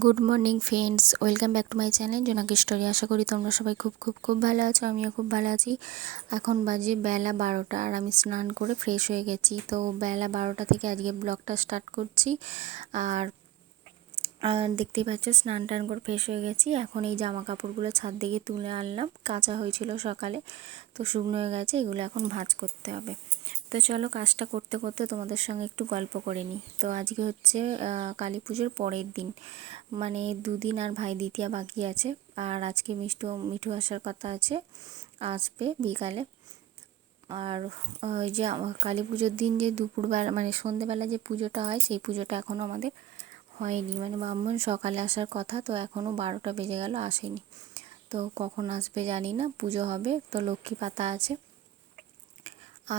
Good morning friends, welcome back to my channel জোনাকি story. আশা করি তোমরা সবাই খুব ভালো আছো। আমিও খুব ভালো আছি। এখন বাজে বেলা 12টা আর আমি স্নান করে ফ্রেশ হয়ে গেছি। তো বেলা 12টা থেকে আজকে ব্লগটা স্টার্ট করছি। আর দেখতেই পাচ্ছ স্নান টান করে ফ্রেশ হয়ে গেছি। এখন এই জামা কাপড়গুলো ছাদ থেকে তুলে আনলাম, কাঁচা হয়েছিল সকালে, তো শুকনো হয়ে গেছে। এগুলো এখন ভাঁজ করতে হবে। তো চলো কাজটা করতে করতে তোমাদের সঙ্গে একটু গল্প করে নিই। তো আজকে হচ্ছে কালী পুজোর পরের দিন, মানে দুদিন আর ভাই দ্বিতীয়া বাকি আছে। আর আজকে মিঠু আসার কথা আছে, আসবে বিকালে। আর ওই যে কালী পুজোর দিন যে দুপুরবেলা মানে সন্ধেবেলা যে পুজোটা হয়, সেই পুজোটা এখনও আমাদের হয়নি। মানে ব্রাহ্মণ সকালে আসার কথা, তো এখনও 12টা বেজে গেল, আসেনি। তো কখন আসবে জানি না। পুজো হবে তো লক্ষ্মী পাতা আছে।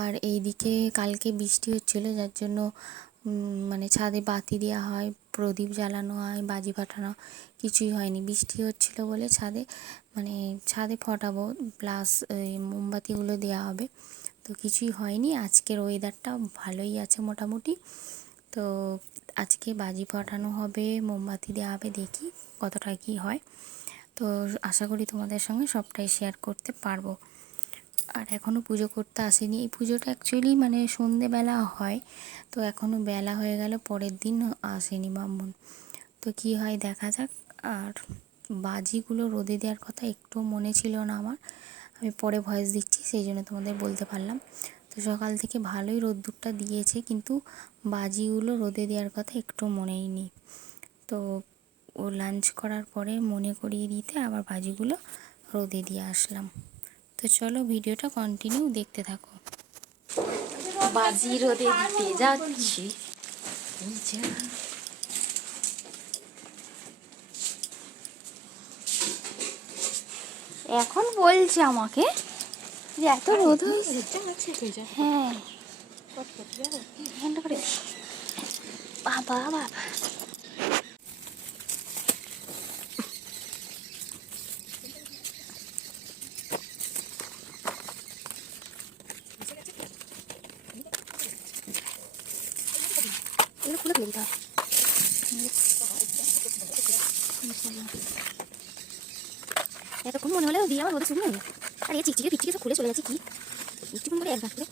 আর এইদিকে কালকে বৃষ্টি হচ্ছিলো, যার জন্য মানে ছাদে বাতি দেওয়া হয়, প্রদীপ জ্বালানো হয়, বাজি ফাটানো কিছুই হয়নি। বৃষ্টি হচ্ছিলো বলে ছাদে ফটাবো, প্লাস ওই মোমবাতিগুলো দেওয়া হবে, তো কিছুই হয়নি। আজকের ওয়েদারটা ভালোই আছে মোটামুটি। তো আজকে বাজি ফাটানো হবে, মোমবাতি দেওয়া হবে, দেখি কতটা কী হয়। তো আশা করি তোমাদের সঙ্গে সবটাই শেয়ার করতে পারবো। আর এখনও পুজো করতে আসেনি। এই পুজোটা অ্যাকচুয়ালি মানে সন্ধেবেলা হয়, তো এখনও বেলা হয়ে গেল, পরের দিন আসেনি ব্রাহ্মণ। তো কি হয় দেখা যাক। আর বাজিগুলো রোদে দেওয়ার কথা একটু মনে ছিল না আমার, আমি পরে ভয়েস দিচ্ছি, সেই জন্য তোমাদের বলতে পারলাম। তো সকাল থেকে ভালোই রোদ্দুরটা দিয়েছে, কিন্তু বাজিগুলো রোদে দেওয়ার কথা একটু মনেই নেই। তো ও লাঞ্চ করার পরে মনে করিয়ে দিতে আবার বাজিগুলো রোদে দিয়ে আসলাম। তো চলো ভিডিওটা কন্টিনিউ দেখতে থাকো। বাজি রোদে দিতে যাচ্ছি। এখন বলছে আমাকে যে এত রোদ হয়েছে। হ্যাঁ, বাবা বাবা এগুলো খুলে দিতে হবে। এতক্ষণ মনে হলেও দিয়ে আমার রোদে শুকনো হলো। আর এই চিকচিকে সব খুলে চলে যাচ্ছে, কি একটু করে এক গাছ করে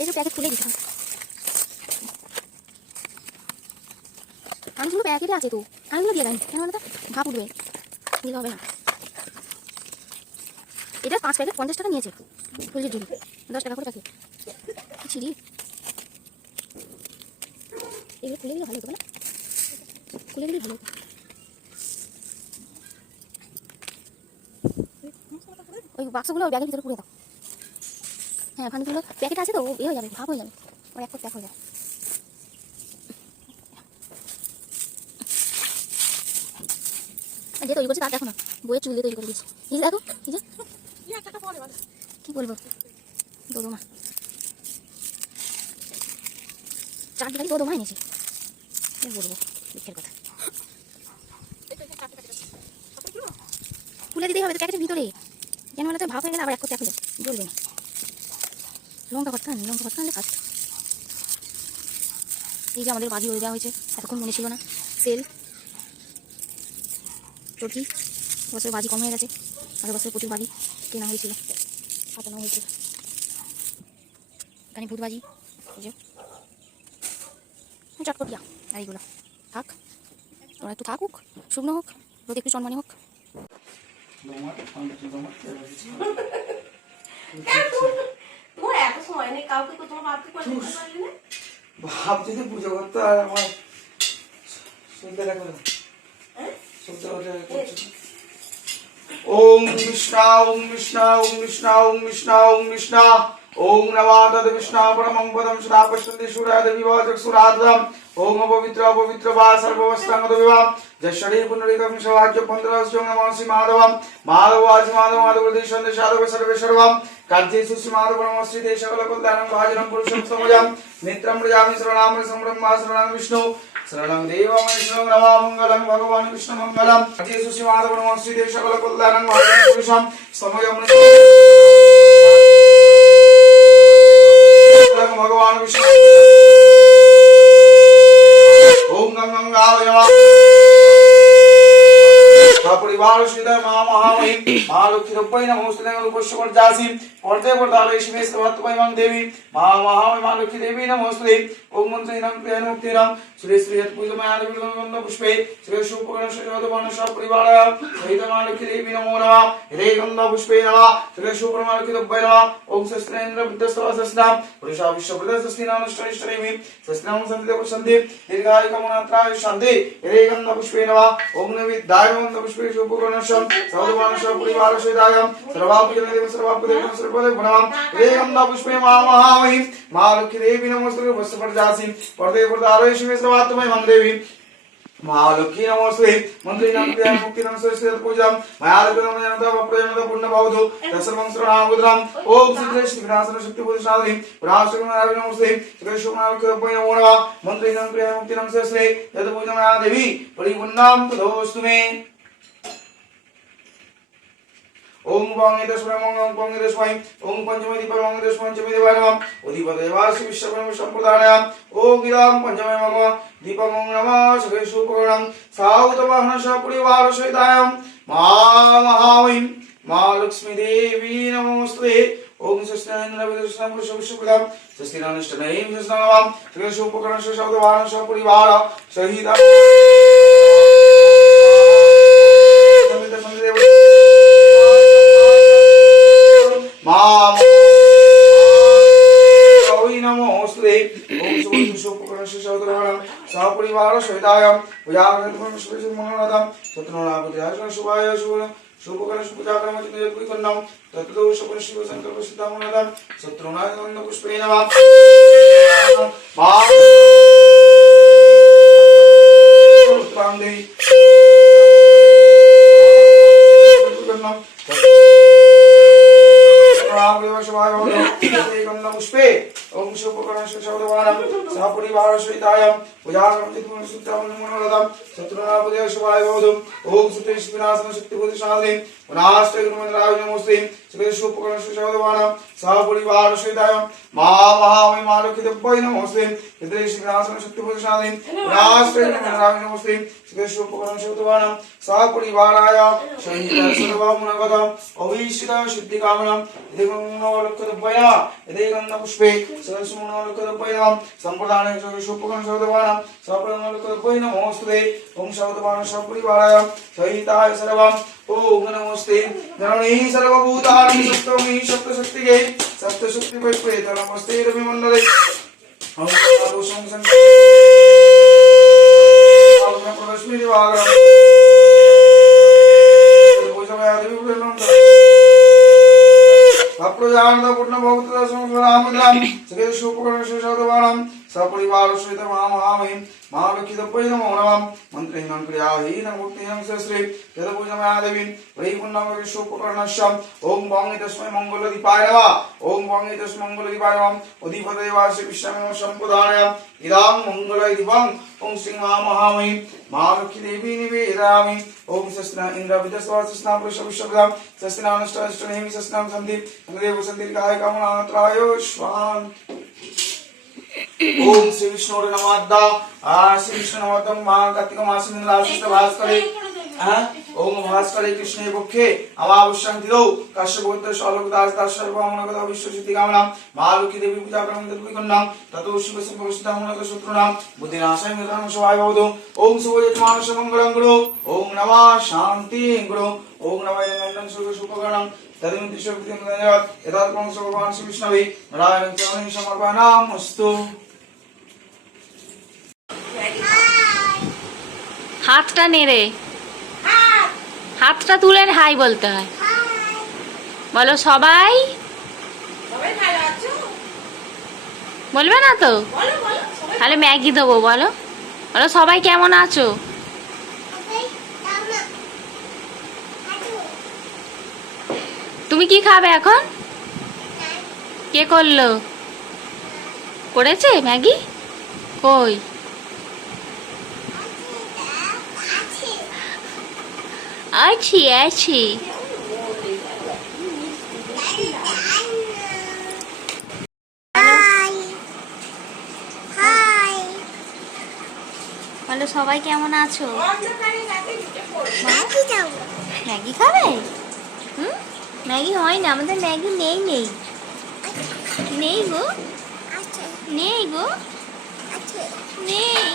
এইসব প্যাকেট খুলে দিতে হবে। আলুগুলো প্যাকেটে আছে, তো আলুগুলো দিয়ে দেন কেন, তো ভাব উঠবে, দিলে হবে না। এটা 5 প্যাকেট 50 টাকা নিয়েছে, ফুলের জন্য 10 টাকা করে প্যাকেট। ছিড়ি এগুলো খুলে দিলে ভালো হতো, খুলে দিলেই ভালো হতো। ওই বাক্সগুলো ওই ব্যাগের ভিতরে পুরে দাও। হ্যাঁ, ফান্ডগুলো প্যাকেট আছে তো, ও হয়ে যাবে, ভাব হয়ে যাবে, ওর এক প্যাক হয়ে যাবে। যে তৈরি করছে তার দেখো না, বইয়ের চুল দিয়ে তৈরি করে দিয়েছে। এই দেখো, এই যে কি বলবো, দোদমা চারটি গাড়ি দোদমা এনেছে, কি বলবো দুঃখের কথা। খুলে দিতেই হবে তো প্যাকেটের ভিতরে, যেন বলে তো ভাব হয়ে গেলে আবার এক প্যাক হয়ে যাবে, জ্বলবে না। লঙ্কা ভর্তা আনলে ফার্স্ট। এই যে আমাদের বাজি হয়ে দেওয়া হয়েছে, এতক্ষণ মনে ছিল না। সেল চটি, বছর বাজি কম হয়ে গেছে, আগের বছর প্রচুর বাজি কেনা হয়েছিল, ফাটানো হয়েছিল। এখানে ভূত বাজি, এই যে চটপটিয়া। আর এইগুলো থাক, ওরা একটু থাকুক, শুকনো হোক, রোদ একটু চনমনে হোক। ভাব যদি পুজো করতো আর আমার শুনতে দেখো ওম বিষ্ণা ওম বিষ্ণা ওম বিষ্ণা ওম বিষ্ণা ওম বিষ্ণা ওম নবাদদ বিষ্ণা পরমং পদম সদা পশ্যন্তি সুরাদ বিভাজক সুরাদম ওম অপবিত্র বা সর্ববস্থাঙ্গত বিভাম জয় শরীর পুনরিতম সৌভাগ্য পন্থরাজ্য নমঃ শ্রী মাধবম মাধবাজি মাধব দেশন্দে সাধব সর্বে সর্বম কার্যেষু শ্রী মাধব নমঃ দেশ সকল কল্যাণং ভাজনং পুরুষং সমজাম নেত্রম প্রজামি শরণাম সম্ব্রহ্মা শরণং বিষ্ণু শরণং দেবং বিষ্ণুং নমঃ মঙ্গলং ভগবান বিষ্ণু মঙ্গলম কার্যেষু শ্রী মাধব নমঃ দেশ সকল কল্যাণং ভাজনং পুরুষং সমজাম भगवान विष्णु ओम गंगाय नमः परिवार श्रीधर महामहिम महालक्ष्मी रूपाय नमोस्तुते रूपस्य जासी पर्दे पर्दाले शिवेश भक्तमय मंग देवी महामहिम महालक्ष्मी देवी नमोस्तुते ओम मंत्री नम प्रिय मुक्तिरम श्री श्री पूजमाय विगंध पुष्पे श्री शुभकर्ण श्रीवद वनश परिवार सहित महालक्ष्मी देवी नमो नमः रे गंध पुष्पे नमः श्री शुभकर्ण महालक्ष्मी रूपाय नमः ओम सस्त्रेन्द्र विद्यस्तवसस्नाम पुरुषा विश्व प्रदस्तिनानुष्ठिष्ठरेमि सस्नाम संदेव संदीप दीर्घायु कमनात्राय शांति रे गंध पुष्पे नमः ओम नविदाय गंध पुष्पे शुभकर्णशम सर्वमानश परिवार सहितायम सर्वापुजनदेव सर्वापुदेव सर्वदेव नमः रे गंध पुष्पे महामहिम महालक्ष्मी देवी नमोस्तुते वस्त्र परजासी पर्दे पर्दारे शिवे सर्वात्मय मंग देवी महालक्ष्मी नमोस्तुते मंत्री नाम प्रिय मुक्ति नाम सरस्वती पूजा महालक्ष्मी नमो नमः प्रयमद पुण्य भावदो दशरथं शरणं गुद्राम ओम श्री श्री विनाशन शक्ति पूजनादि राष्ट्रम नारायण नमोस्तुते श्री शुभनामक नमो नमः मंत्री नाम प्रिय मुक्ति नाम सरस्वती यद पूजा देवी परिपूर्णाम तदोस्तुमे ओम पंगेतस्मै मंगं पंगेतस्मै ओम पंचमे दीप मंगेतस्मै पंचमे देवाय नमः उदिपदेवासि विश्वकर्म संप्रदानाय ओम गिराम पंचमे मम दीपं नमः श्री शुभकर्णं साउतवाहनश परिवार सहिताय महामहिम महालक्ष्मी देवी नमोस्तुते ओम सस्तेन्द्र विदुषं पुरुष विश्वकर्म सस्तिनानुष्ठनैः सस्नाम श्री शुभकर्णं साउतवाहनश परिवार सहिताय नमोस्तुते ओम शुभकर्णं साउतवाहनं सपरिवार सहिताय पूजाग्रहं शुभमंगलदं सत्रनामपुत्राय शुभाय शुभकर्णं पूजाक्रम चिन्तयत्कुन्नं तत्तदोष शिव संकल्प सिद्धमंगलदं सत्रनाय गंध पुष्पे नमः पुष्पे ओम शुभकर्णं साउतवाहनं सपरिवार सहिताय पूजाक्रम चिन्तयत्कुन्नं सिद्धमंगलदं सत्रनामपुत्राय शुभाय ओम सुतेश विनाशन शक्ति बुद्धिशाली वनास्ते गुरुमंत्राय नमोस्ते श्री शुभकर्णं साउतवाहनं सपरिवार सहिताय महामहिम महालक्ष्मी देवी नमोस्ते श्री विनाशन शक्ति बुद्धिशाली वनास्ते गुरुमंत्राय नमोस्ते श्री शुभकर्णं साउतवाहनं सपरिवाराय सहिताय सर्वमंगलदं अभीष्ट सिद्धि कामनं देवंगलक्ष्मी देवगंध पुष्पे सरस्वती संप्रदान शुभकर्णं साउतवाहनं सपरिवार नमोस्तुते ओम साउतवाहनं सपरिवाराय सहिताय सर्वं ओम नमोस्ते जननी सर्वभूतानि सप्तमी सप्तशक्तिगे सप्तशक्ति परिप्रेत नमस्ते रविमंडले ओम दोषं संकल्पं प्रदस्मि दिवाकरं पूजयामि विप्रणं अप्रजानंद पूर्ण भक्त संग्रामद्राम श्री शुभकर्णं साउतवाहनं सपरिवार सहित महामहिम महालक्ष्मी देवी नमो नमः मंत्री नाम क्रियाहि नम मुक्ति नाम श्री यद पूजमाया देवी परिपूर्णं शुभकर्णस्य ओम पंगेतस्मै मंगलदीपाय नमः ओम पंगेतस्मै मंगलदीपाय नमः उदिपदेवासि विश्वकर्म संप्रदानाय इदं मंगलदीपं ओम श्री महामहिम महालक्ष्मी देवी निवेदयामि ओम सस्ना इंद्र विदस्वासस्ना पुरुष विश्वकर्म सस्नानुष्ठाष्टनेमि सस्नाम संदीप देव संदीर्घाय कामनात्राय स्वाहा ओम श्री विष्णु नमः श्री विष्णु नमः माह कार्तिक मास में लास्ट भास्करे ओम भास्करे कृष्णे पक्षे अमावस्यां तिथौ कश्यप गोत्र शालोक दास दास सर्वमंगल विश्व सिद्धि कामना महालक्ष्मी देवी पूजा क्रम तद्विकन्नां ततो शिव संभवसिद्धामनक शत्रुनां बुद्धिनाशाय मित्रं शिवाय भवतु ओम सुभोजत मानस मंगलं गुरु ओम नमः शांति गुरु ओम नमः नंदन शुभकर्णं तदिमिति शक्तिं धन्यवाद यदात्मं भगवान श्री विष्णवे नारायण चरणं समर्पयामस्तु হাতটা নেড়ে হাতটা তুলে হাই বলতে হয় বলো সবাই বলবে না তো তাহলে ম্যাগি দেবো বলো বলো সবাই কেমন আছো তুমি কি খাবে এখন কে করলো করেছে ম্যাগি কই আছি আছি বলো সবাই কেমন আছো? ম্যাগি দাও। ম্যাগি খাবে? হুম, ম্যাগি হয় না, আমাদের ম্যাগি নেই নেই নেই গো, আছে নেই গো, আছে নেই।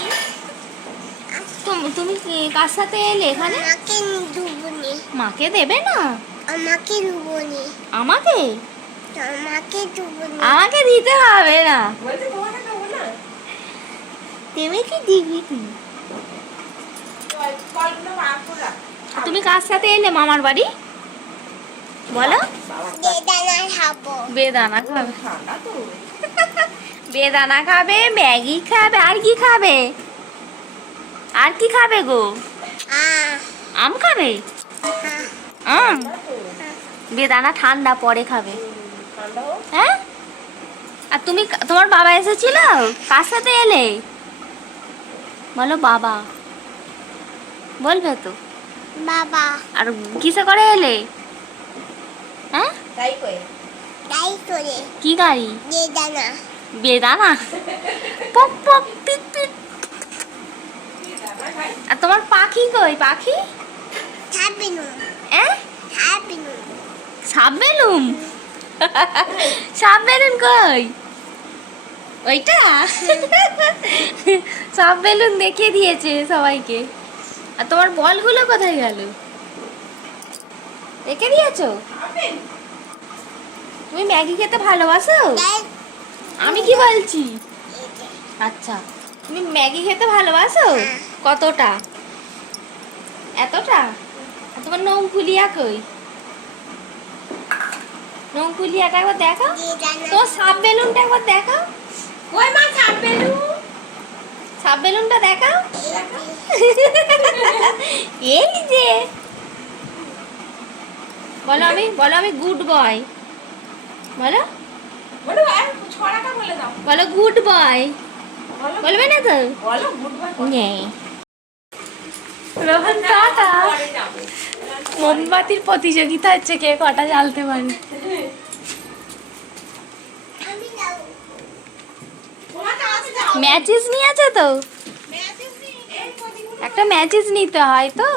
তুমি কার সাথে এলে এখানে? আমাকে দুবনি, মাকে দেবে না? আমাকে দুবনি, আমাকে আমাকে দুবনি। আমাকে দিতে হবে না, তুমি কি দিবি তুমি? তুমি কার সাথে এলে মামার বাড়ি বলো? বেদানা খাবো। বেদানা খাবে, বেদানা খাবে, ম্যাগি খাবে, আর কি খাবে? আর কি খাবে গো? আম খাবে? আম? বেদানা ঠান্ডা পরে খাবে। হ্যাঁ, আর তুমি, তোমার বাবা এসেছিল, কার সাথে এলে বলো? বাবা বলবে তো। বাবা আর কিসে করে এলে? হ্যাঁ, তাই করে কি গাড়ি? বেদানা বেদানা পক পক পিট পিট। আর তোমার পাখি কই? পাখি খাবিনু, হ্যাঁ, খাবিনু। সাপ বেলুন, সাপ বেলুন কই? ওইটা সাপ বেলুন দেখিয়ে দিয়েছে সবাইকে। আর তোমার বলগুলো কোথায় গেল? রেখে দিয়েছো? তুমি ম্যাগি খেতে ভালোবাসো? আমি কি বলছি? আচ্ছা, তুমি ম্যাগি খেতে ভালোবাসো? কতটা? এতটা? আর তোমার নৌকুলিয়া কই? নৌকুলিয়াটা একবার দেখাও, তোমার সাপ বেলুনটা একবার দেখাও। ওই মা, সাপ বেলুন, সাপ বেলুনটা দেখাও। এই যে, বলো আমি গুড বয়, বলো বলো গুড বয়, বলবে না তো? নেই। রোহন টাটা। মোমবাতির প্রতিযোগিতা হচ্ছে, কে কটা জ্বালতে পারে। ম্যাচিস নিয়ে আছে তো, একটা ম্যাচিস নিতে হয় তো।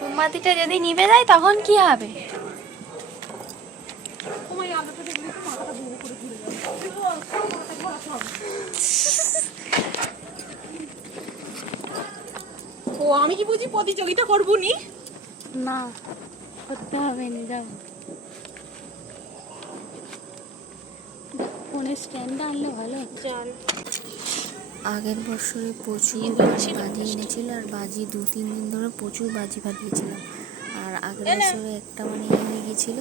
মোমবাতিটা যদি নিভে যায় তখন কি হবে? ও আমি কি বুঝি প্রতিযোগিতা করবো নি? না, করতে হবে না, যাও। ফোনের স্ট্যান্ডটা আনলে ভালো। চল। আগের বছরে প্রচুর বাজি এনেছিল, আর বাজি 2-3 দিন ধরে প্রচুর বাজি ফাটিয়েছিলাম। আর আগের বছরে একটা মানে হয়ে গেছিল,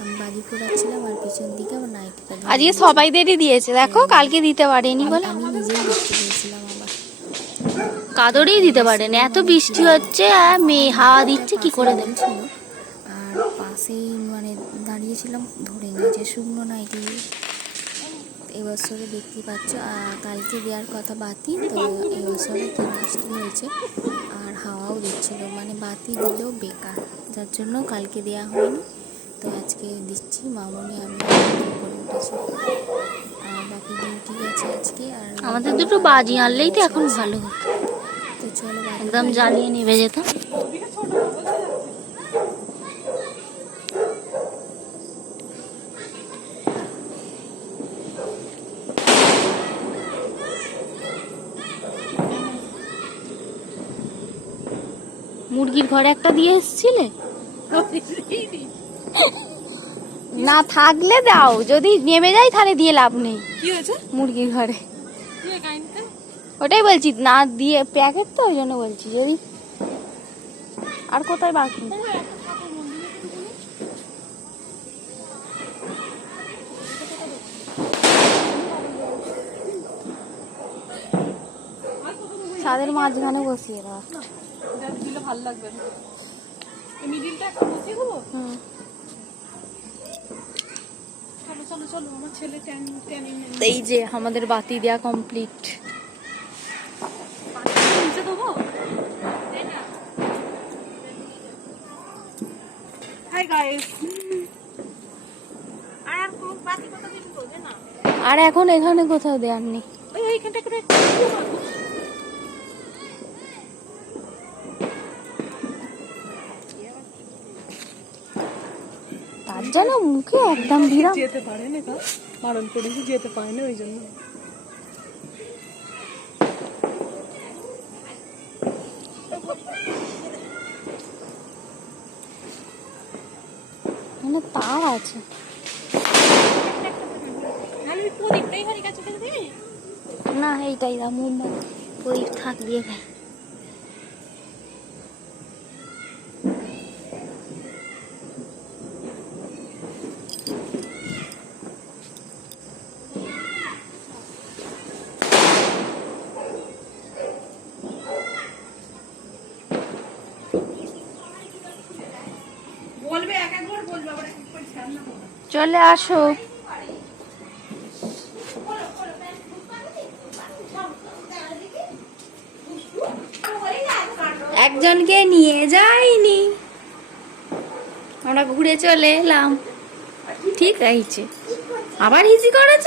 আমি বাজি ফোটাচ্ছিলাম আর পিছন দিকে আমার নাইটিটা আজকে সবাইদেরই দিয়েছে, দেখো কালকে দিতে পারেনি বলে। আমি নিজেই দেখতে পেয়েছিলাম। আবার কাদরেই দিতে পারেনি, এত বৃষ্টি হচ্ছে আর মেয়ে হাওয়া দিচ্ছে, কি করে দেবে? ছিল, আর পাশেই মানে দাঁড়িয়েছিলাম, ধরে নিয়েছে শুকনো নাইটি। এবছরে দেখতে পাচ্ছ, কালকে দেওয়ার কথা বাতি, তো এবছরে কি বৃষ্টি হয়েছে আর হাওয়াও দিচ্ছিল, মানে বাতি দিলেও বেকার, যার জন্য কালকে দেওয়া হয়নি। তো আজকে দিচ্ছি, মামনি আমি করে উঠেছি, আর বাকি ডিউটি গেছে আজকে। আর আমাদের দুটো বাজি আনলেই তো এখন ভালো হতো, তো চলো একদম জ্বালিয়ে নেবে যেত। মুরগির ঘরে একটা দিয়ে এসেছিলে, না থাকলে দাও, যদি নেমে যায় তাহলে দিয়ে লাভ নেই। কি হয়েছে? মুরগির ঘরে তুই কাইনতে ওটাই বলছি, না দিয়ে প্যাকেট তো, ওই জন্য বলছি যদি। আর কোথায় বাকি? ছাদের মাঝখানে বসিয়ে দাও। দিলে ভালো লাগবে না। এই মিডিলটা একটা বসিয়ে দেবো। হুম, চলো চলো চলো, আমার ছেলে টেনে এই যে আমাদের বাতি দেওয়া কমপ্লিট। নিচে দেবো। Hi guys. আর কোন বাতি কথা কিছু বলবে না। আর এখন এখানে কোথাও দেওয়ার নেই। ওই এইখানটা করে যেন মুখে একদম বিরাম। যেতে পারে না, বারণ করেছি যেতে পারে না ওই জন্য। মানে তাও আছে। না এইটাই দা মুম্বাই প্রদীপ থাক দিয়ে দেয়। চলে আসো। একজনকে নিয়ে যাইনি, আমরা ঘুরে চলে এলাম। ঠিক আছে, আবার হিসি করেছ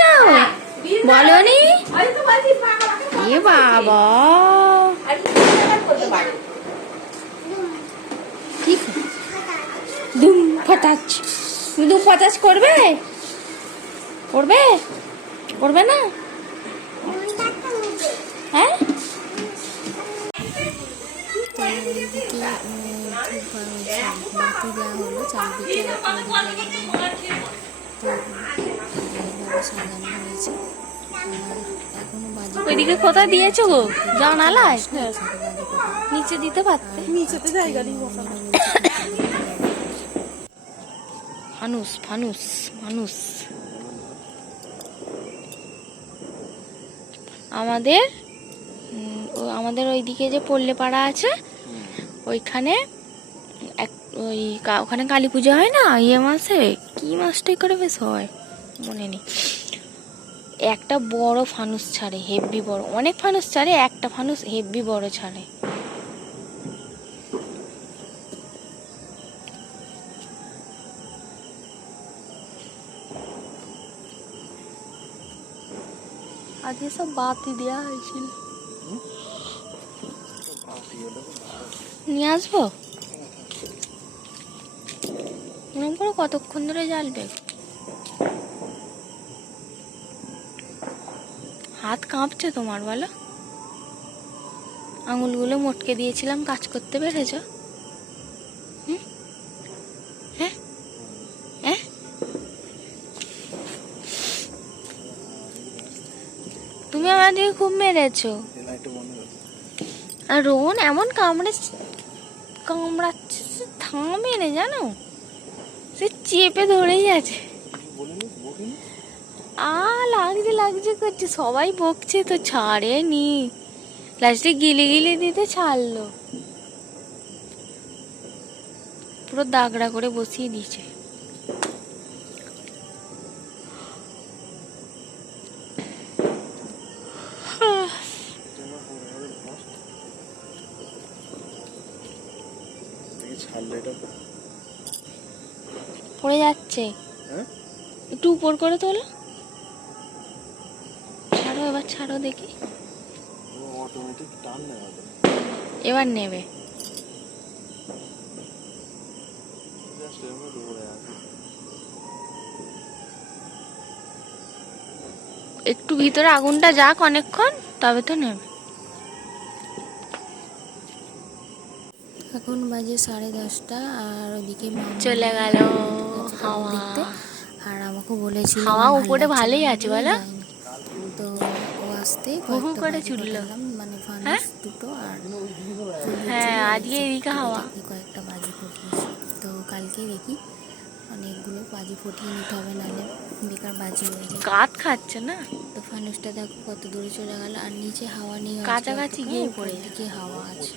বলনি? এ বাবা, ঠিক আছে। দুম ফটাচ, দুম ফটাচ করবে? করবে? করবে না? হ্যাঁ, তো এইদিকে ধূপ বাতি দেওয়া হলো চারদিকে, তো এইভাবে সাজানো হয়েছে। আর এখনো বাজে ওইদিকে কোথায় দিয়েছো গো জানালায়? বাজে নিচে দিতে পারতে। নিচেতে জায়গা নেই বসার। ফানুস ফানুস মানুষ। আমাদের আমাদের ওইদিকে যে পল্লে পাড়া আছে ওইখানে ওখানে কালী পুজো হয় না মাসে, কি মাসটাই করে বেশ হয় মনে নেই। একটা বড় ফানুস ছাড়ে, হেভি বড়, অনেক ফানুস ছাড়ে, একটা ফানুস হেভি বড় ছাড়ে। আজকে সব বাতি দেওয়া হয়েছিল, নিয়ে আসবো। এরকম করে কতক্ষণ ধরে জ্বালবে? হাত কাঁপছে তোমার, বলো? আঙুলগুলো মটকে দিয়েছিলাম, কাজ করতে পেরেছ? হ্যাঁ হ্যাঁ, তুমি আমার দিকে খুব মেরেছো। আর রোহন এমন কামড়াচ্ছে, থামে না জানো, সে চেপে ধরেই আছে। লাগছে লাগছে করছে, সবাই বকছে তো ছাড়েনি, লাস্টে গিলে গিলে দিতে ছাড়লো, পুরো দাগড়া করে বসিয়ে দিয়েছে। পড়ে যাচ্ছে, একটু উপর করে তোলো, ছাড়ো এবার, ছাড়ো দেখি, এবার নেবে। একটু ভিতরে আগুনটা যাক অনেকক্ষণ, তবে তো নেবে। এখন বাজে 10:30 আর ওদিকে চলে গেল হাওয়া। দেখতে, আর আমাকে বলেছিল হাওয়া উপরে ভালোই আছে বলো? তো ও আসতে হু হু করে চুললো, মানে ফানুস দুটো আর হ্যাঁ আজকে এদিকে হাওয়া কয়েকটা বাজি ফুটিয়েছি। তো কালকে দেখি অনেকগুলো বাজি ফুটিয়ে নিতে হবে, নাহলে বেকার বাজি হয়ে যায়। কাঠ খাচ্ছে না তো ফানুসটা দেখো কত দূরে চলে গেল, আর নিচে হাওয়া নেই, কাছাকাছি গিয়ে পড়ে দিকে হাওয়া আছে।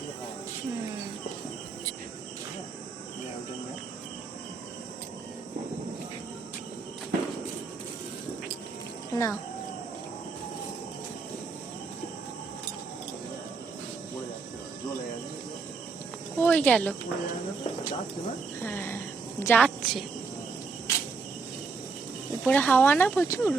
না কই গেল? হ্যাঁ যাচ্ছে, উপরে হাওয়া না প্রচুর।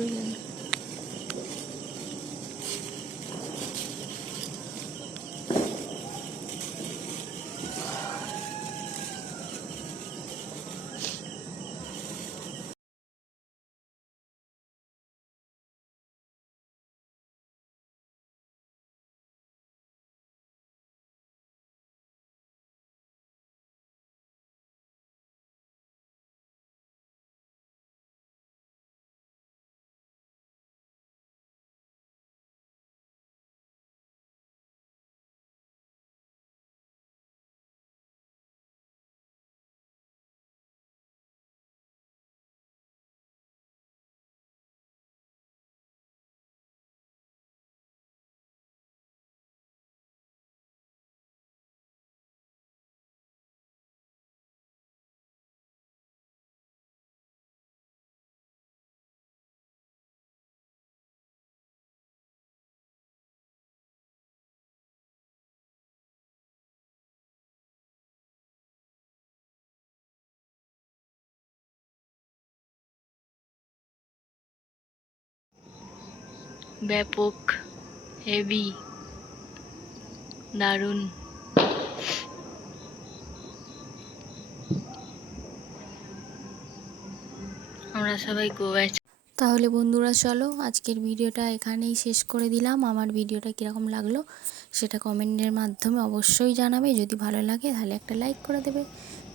ব্যাপক, হেভি, দারুণ। আমরা সবাই গোয়ায়। তাহলে বন্ধুরা চলো আজকের ভিডিওটা এখানেই শেষ করে দিলাম। আমার ভিডিওটা কীরকম লাগলো সেটা কমেন্টের মাধ্যমে অবশ্যই জানাবে। যদি ভালো লাগে তাহলে একটা লাইক করে দেবে।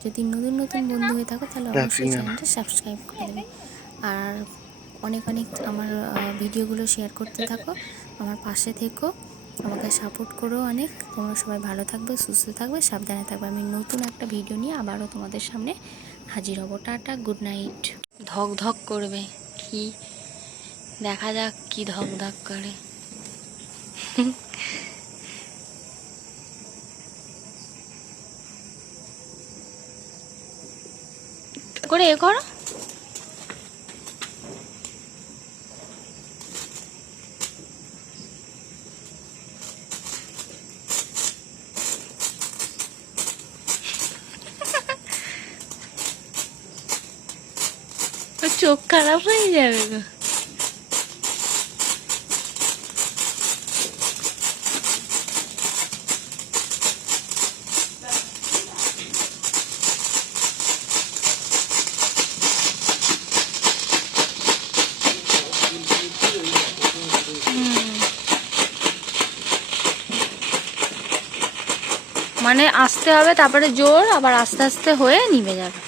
যদি নতুন নতুন বন্ধু হয়ে থাকো তাহলে অবশ্যই চ্যানেলটা সাবস্ক্রাইব করে দেবে। আর অনেক অনেক আমার ভিডিওগুলো শেয়ার করতে থাকো, আমার পাশে থেকো, আমাকে সাপোর্ট করো অনেক। তোমরা সবাই ভালো থাকবে, সুস্থ থাকবে, সাবধানে থাকবে। আমি নতুন একটা ভিডিও নিয়ে আবারও তোমাদের সামনে হাজির হব। Tata, good night. ধক ধক করবে, কি দেখা যাক কি ধক ধক করে। করে এ করো। চোখ খারাপ হয়ে যাবে গো। মানে আসতে হবে, তারপরে জোর, আবার আস্তে আস্তে হয়ে নিভে যাবে।